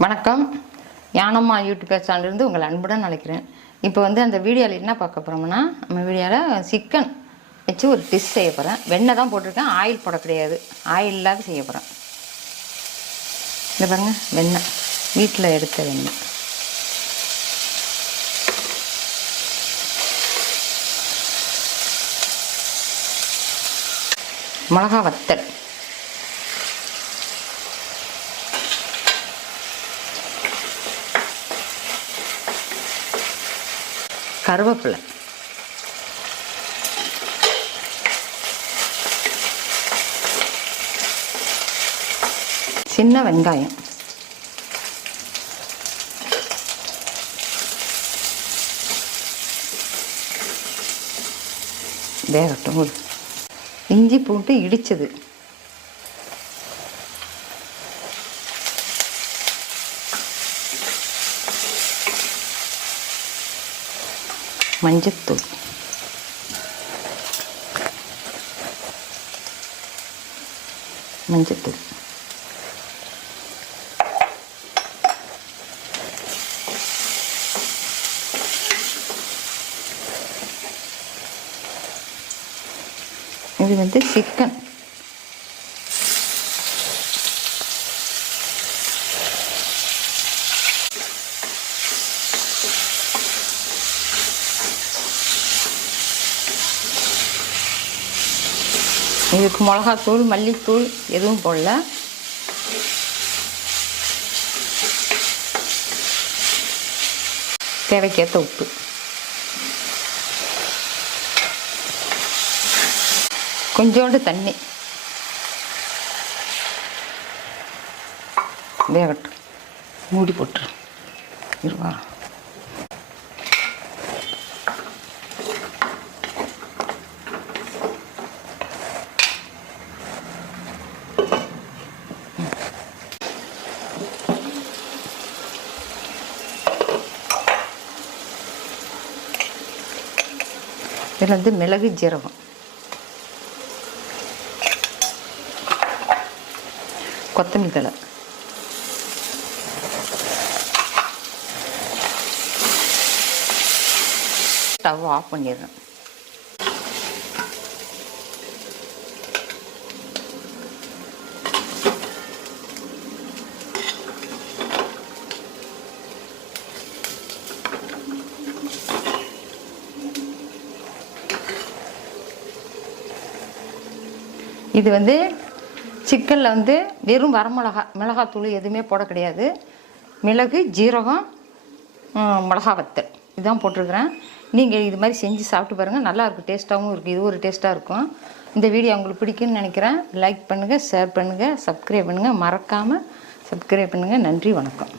வணக்கம். யானம்மா யூடியூப் சேனல்லேருந்து உங்களை அன்புடன் அழைக்கிறேன். இப்போ அந்த வீடியோவில் என்ன பார்க்க போகிறோம்னா, நம்ம வீடியோவில் சிக்கன் வச்சு ஒரு டிஷ் செய்ய போகிறேன். வெண்ணெய் தான் போட்டிருக்கேன், ஆயில் போட கிடையாது. ஆயில் இல்லாத செய்ய போகிறேன். இந்த பாருங்கள், வெண்ணெய் வீட்டில் எடுத்த வெண்ணெய். மிளகா வத்தல், கருவேப்பிலை, சின்ன வெங்காயம், வேகட்டும். இஞ்சி பூண்டு இடிச்சது, மஞ்சத்தூள், மஞ்சத்தூள், இது சிக்கன். இதுக்கு மிளகாத்தூள் மல்லித்தூள் எதுவும் போடல. தேவைக்கேற்ற உப்பு, கொஞ்சோண்டு தண்ணி. வேகட்டும், மூடி போட்டுரு. இருவா, இதில் மிளகு ஜீரகம், கொத்தமல்லி தழை, ஸ்டவ் ஆஃப் பண்ணிடுறேன். இது சிக்கனில் வெறும் மிளகாத்தூள் எதுவுமே போட கிடையாது. மிளகு ஜீரகம் மிளகா வத்தல் இதுதான் போட்டிருக்கிறேன். நீங்கள் இது மாதிரி செஞ்சு சாப்பிட்டு பாருங்கள், நல்லாயிருக்கும், டேஸ்ட்டாகவும் இருக்குது. இது ஒரு டேஸ்ட்டாக இருக்கும். இந்த வீடியோ உங்களுக்கு பிடிக்குன்னு நினைக்கிறேன். லைக் பண்ணுங்கள், ஷேர் பண்ணுங்கள், சப்ஸ்கிரைப் பண்ணுங்கள். மறக்காமல் சப்ஸ்கிரைப் பண்ணுங்கள். நன்றி, வணக்கம்.